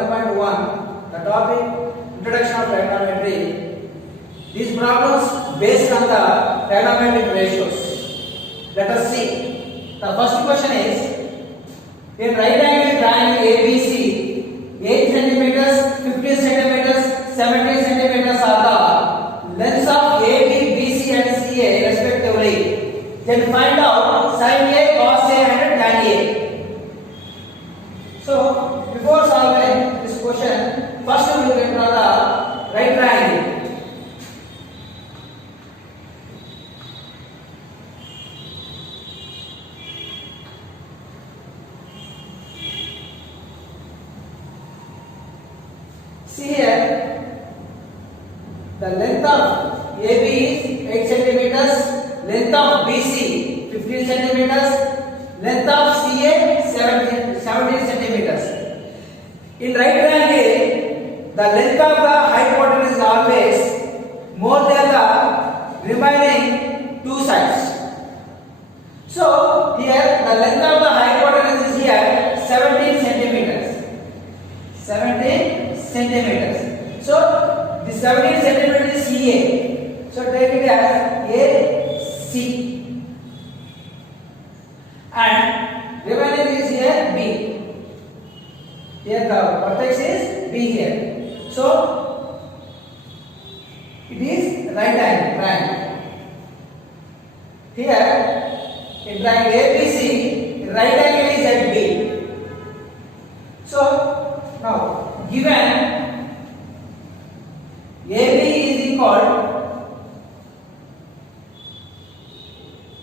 11.1. The topic Introduction of Trigonometry. These problems based on the trigonometric ratios. Let us see. The first question is, in right angle triangle ABC, 8 centimeters, 15 centimeters, 17 centimeters are the lengths of AB, BC and CA respectively. Then find out sin A, cos A and tan A. So, before solving this question, first we will draw the right triangle. See here, the length of AB is 8 centimeters, length of BC 15 centimeters, length of CA 17 centimeters. In right triangle, the length of the hypotenuse is always more than the remaining two sides. So here the length of the hypotenuse is here 17 centimeters. 17 centimeters. So the 17 centimeters is CA. So take it as AC. And remaining is here B. Here the vertex is B here. So it is right angle triangle. Here in triangle ABC, right angle is at B. So now given AB is equal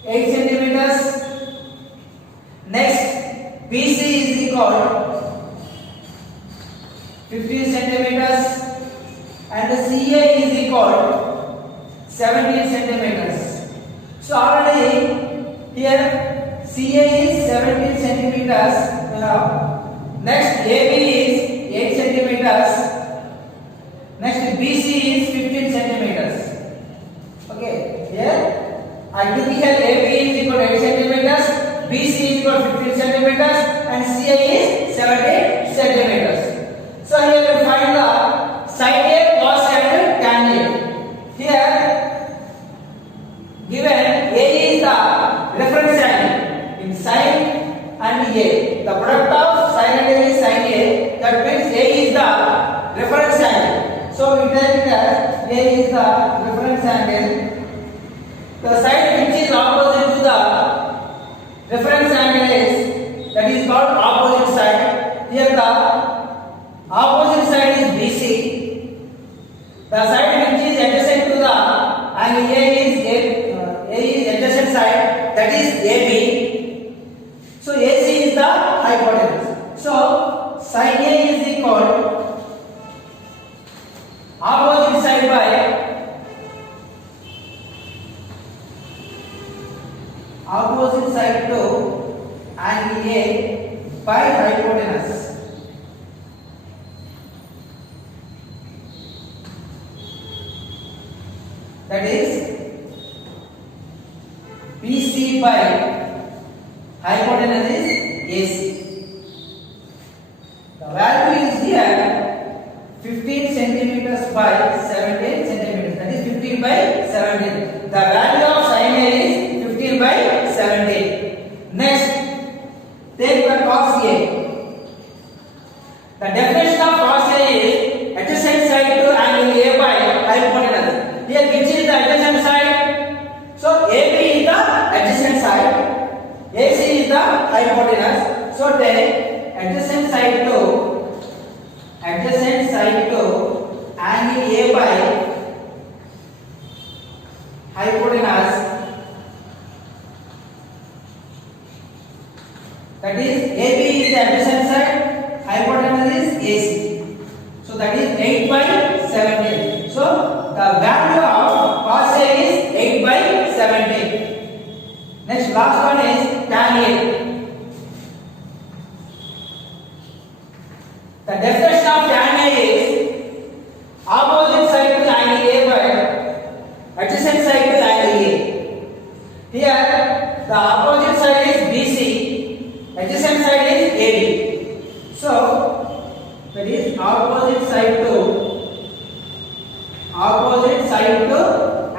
8 centimeters. Next BC is equal 15 centimeters and the CA is equal 17 centimeters. So already here CA is 17 centimeters. Next AB is 8 centimeters. Next BC is 15 centimeters. Okay, here I took here AB is equal to 8 centimeters, BC is equal to 15 centimeters and CA is 17 centimeters. So here we find the sin A, cos A and tan A. Here given A is the reference angle in sin and A. The product of sin and A is sin A. That means A is the reference angle. So we take it as A is the reference angle. The side which is opposite to the reference angle is, that is called opposite side. Here the opposite side is BC. The side which is adjacent to the angle A is adjacent side, that is AB. So AC is the hypotenuse. So sin A is equal opposite side by opposite side to angle A by hypotenuse. That is BC by hypotenuse is AC. The value is here 15 centimeters by 17 centimeters. That is 15 by 17. The value of sin A is 15 by 17. Next, take the cos A. The definition of cos A is adjacent side to angle A by hypotenuse. Here which is the adjacent side? So AB is the adjacent side, AC is the hypotenuse. So take adjacent side to angle A by hypotenuse. That is AB is the adjacent side, hypotenuse is AC. So that is 8 by 17. So the value of cos A is 8 by 17. Next, last one is tan A. The definition of tan A is opposite side to angle A by adjacent side to angle A. Here the opposite side is BC, adjacent side is AB. So that is opposite side to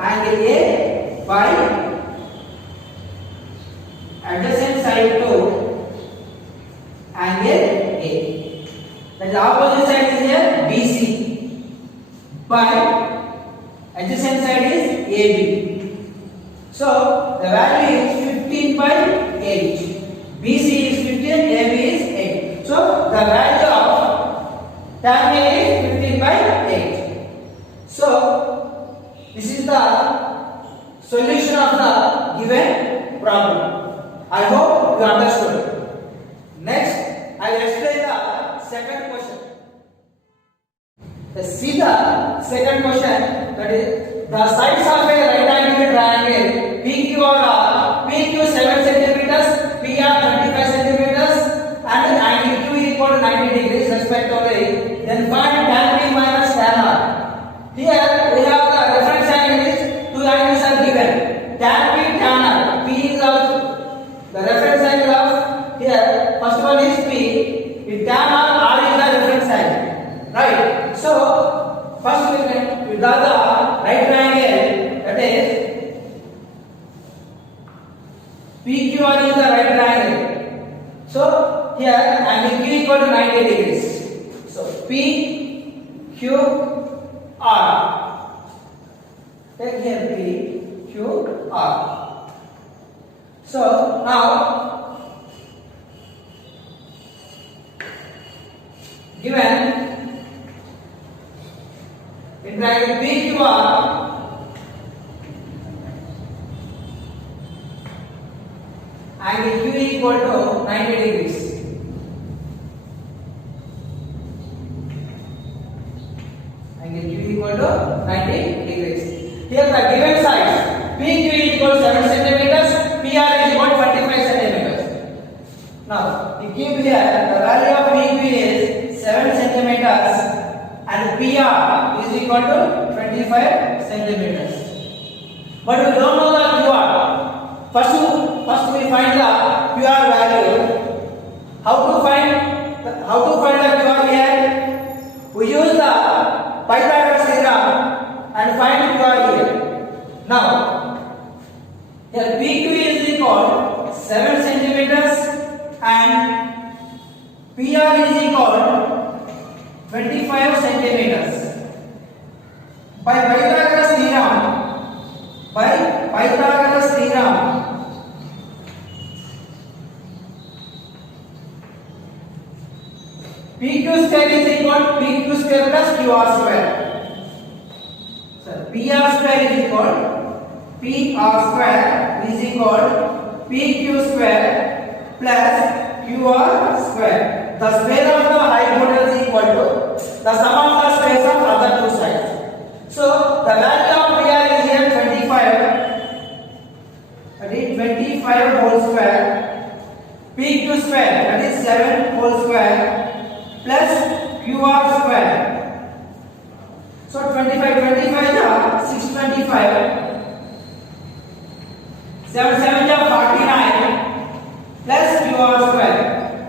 angle A by adjacent side to angle A. That is opposite side is here BC by adjacent side is AB. So the value is 15 by 8. BC is 15, AB is 8. So the value of tan A is 15 by 8. So this is the solution of the given problem. I hope you understood. Next, I will explain the second question. See the second question, that is the sides of a right angle triangle PQR are PQ 7 centimeters, PR 25 centimeters, and angle Q equal to 90 degrees respectively. Then find tan P minus tan R. Here we have the reference angle is two angles are given. Tan P, tan R. P is also the reference angle of here. First one is P. In tan R, R is the reference angle. Right. So first we draw the right triangle, that is PQR is the right triangle. So here angle Q equal to 90 degrees. So PQR. Take here PQR. So now given in triangle PQR, angle Q equal to 90 degrees. Angle Q equal to 90 degrees. Here the given sides PQ equal 7 centimeters, PR is equal 25 centimeters. Now you keep here the value of PQ is 7 centimeters and PR is equal to 25 centimeters. But we don't know the QR. First we find the QR value. How to find the QR here? We use the Pythagoras theorem and find QR here. Now here PQ is equal 7 centimeters and PR is equal 25 centimeters. By Pythagoras theorem, PQ square is equal to PQ square plus QR square. So PR square is equal PQ square plus QR square. The square of the hypotenuse is equal to the sum of the squares of other two sides. So the value of PR is here 25. That is 25 whole square. PQ square, that is 7 whole square, plus QR square. So 25 is 625. 7 is 49 plus QR square.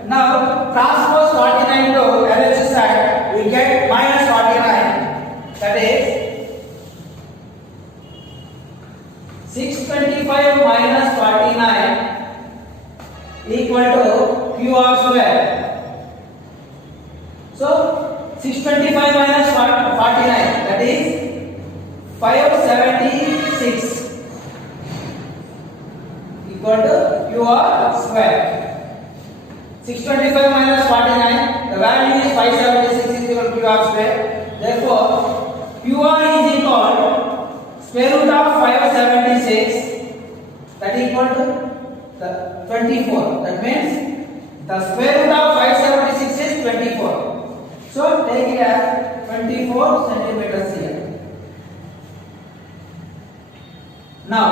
Now transpose 49 to LHS side, we get minus 49. That is 625 minus 49 equal to QR square. So 625 minus 49, that is 576 equal to QR square. 625 minus 49, the value is 576 is equal to QR square. Therefore, QR is equal square root of 576, that is equal to the 24. That means the square root of 576 is 24. So take it as 24 centimeters here. Now,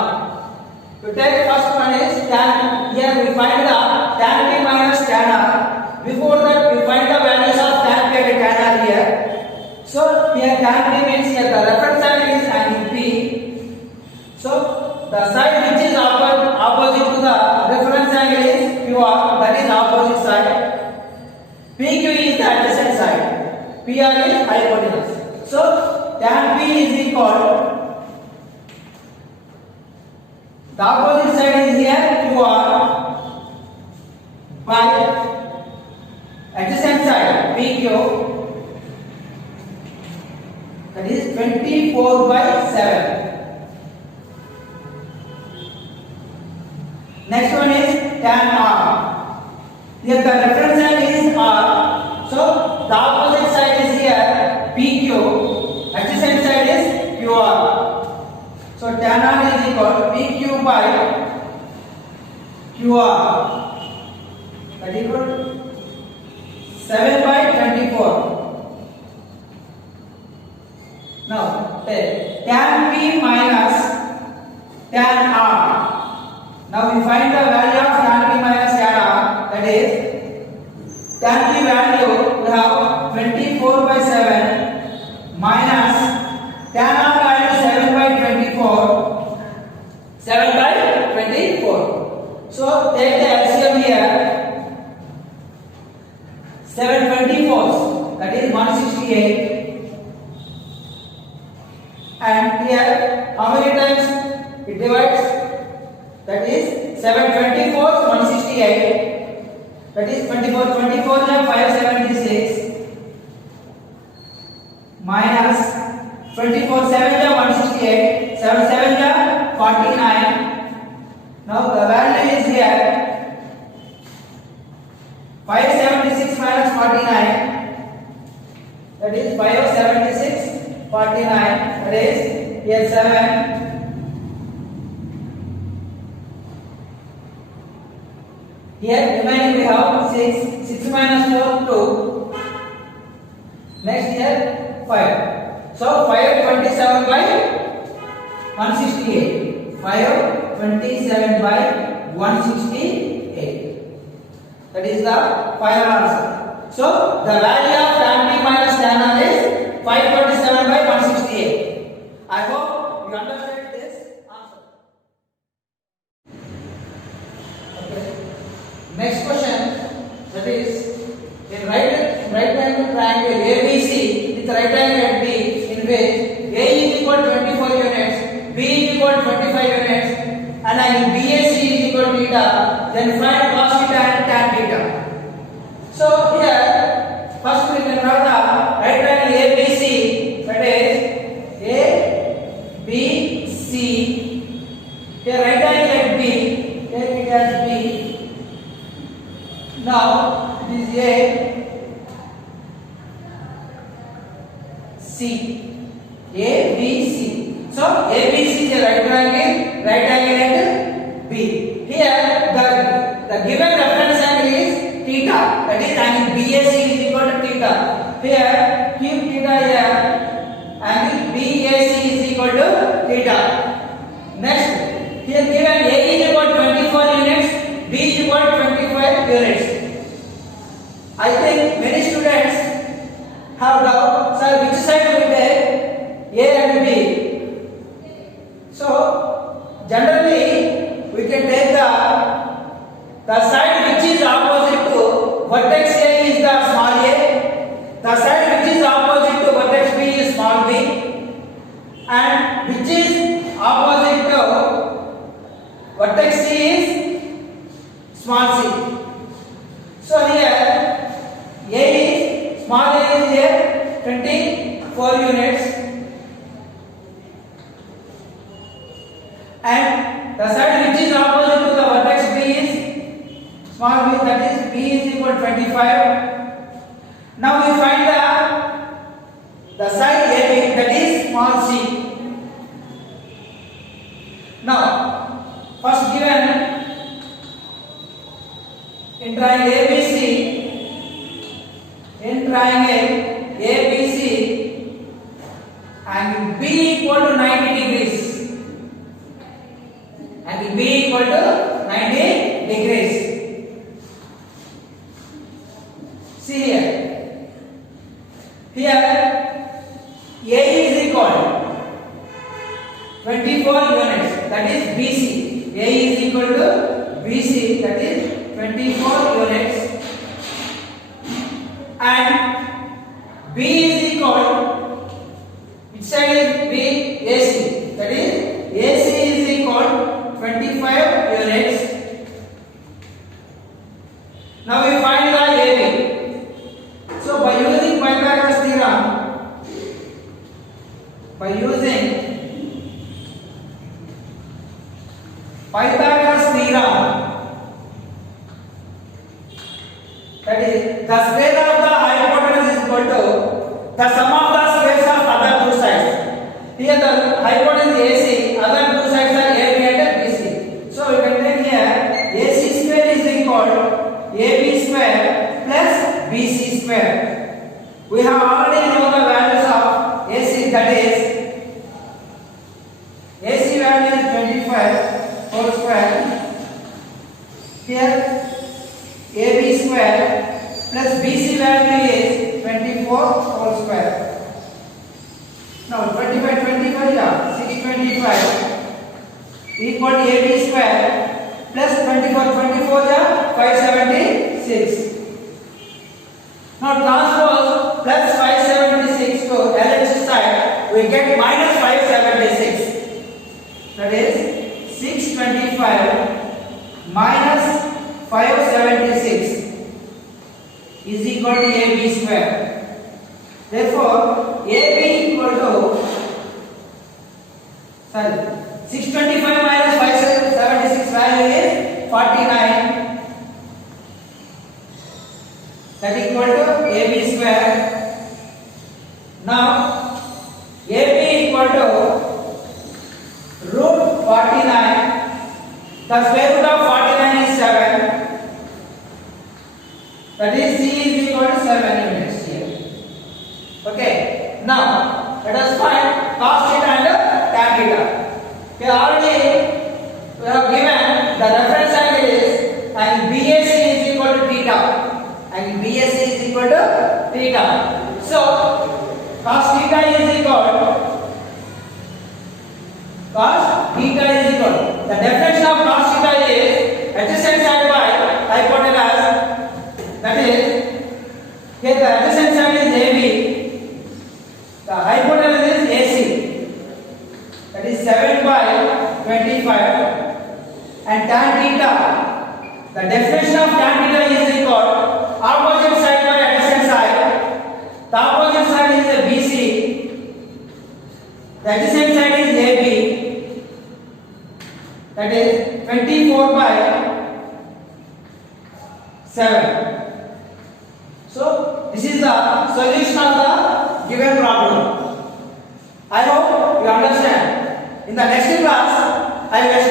to take first one is tan. Here we find the tan P minus tan R. Before that we find the values of tan P and tan R here. So here tan P means here the reference angle is angle P. So the side which is opposite to the reference angle is QR, that is opposite side. PQ is the adjacent side. PR is hypotenuse. So tan P is equal, the opposite side is here QR by adjacent side PQ, that is 24/7. Next one is tan R. Here the reference side is R, so the opposite side is here PQ, adjacent side is QR. So tan R is equal to PQ by QR, that is equal to 7/24. Now tan P minus tan R. Now we find the value of tan P minus tan R, that is tan P value we have 24/7 minus tan R value 7/24. 7/24. So take the LCM here. 7/24, that is 168. And here how many times it divides? That is 7/24 168. That is 24 is 576 minus 24 7 is 168, 7 7 is 49. Now the value is here 576 minus 49, that is 576 49, that is here 7. Here remaining we have 6, 6 minus 4 2. Next here 5. So 527/168. 527/168. That is the final answer. So the value of tan P minus tan R is 527/168. I hope you understand this answer. Okay. Next question, that is in right angle triangle ABC with right angle at B, in which A is equal to 24 units, B is equal to 25 units, and angle BAC is equal to theta. Then find cos theta and tan theta. So here first we can draw the right triangle ABC, that is ABC. Here right angle at B, take it as B. Now it is A C, A B C. So ABC is a right angle at B. Here the given reference angle is theta, that is angle BAC is equal to theta. Here keep theta here, angle BAC is equal to theta. Next here given A is equal to 24 units, B is equal to 25 units. I think many students have doubt, sir, which side we take, A and B. So generally we can take the side which is opposite to vertex A is the small a, the side which is opposite to vertex B is small b, and which is opposite to vertex C is small c. So here A is small a is here 24 units, and the side which is opposite to the vertex B is small b, that is B is equal to 25. Now we find the side AB, that is small c. Now first given in triangle ABC, angle B equal to 90 degrees. Angle B equal to 90 degrees. See here. Here A is equal 24 units, that is BC. A is equal to BC, that is 24 units, and B side is B AC. That is AC is equal 25 units. Now we find the AB. So by using Pythagoras theorem, that is the square of the hypotenuse is equal to the sum of the squares of other two sides. Here the hypotenuse AC, other two sides are AB and BC. So we can take here AC square is equal AB square plus BC square. We have already known the values of AC, that is AC value is 25 whole square. Here AB square plus BC value is 24 whole square. Now 25 yeah, 625 equal to AB square plus 24 yeah, 576. Now transpose plus 576 to LHS side, we get minus 576. That is 625 minus 576 is equal to AB square. Therefore, AB equal to 625 minus 576 value is 49. That equal to AB square. Now, AB equal to root 49. The square root of 49 is 7. That is C is equal to 7 units here. Okay. Now let us find cos theta and tan theta. Okay, already we have given the reference angle is angle BAC is equal to theta. Angle BAC is equal to theta. So cos theta is equal. The definition of cos theta is adjacent side by hypotenuse. That is, here the adjacent side is AB, the hypotenuse is AC. That is 7 by 25. And tan theta, the definition of tan theta is equal opposite side by adjacent side. The opposite side is the BC. The adjacent side is AB. That is 24 by 7. So this is the solution of the given problem. I hope you understand. In the next class, I will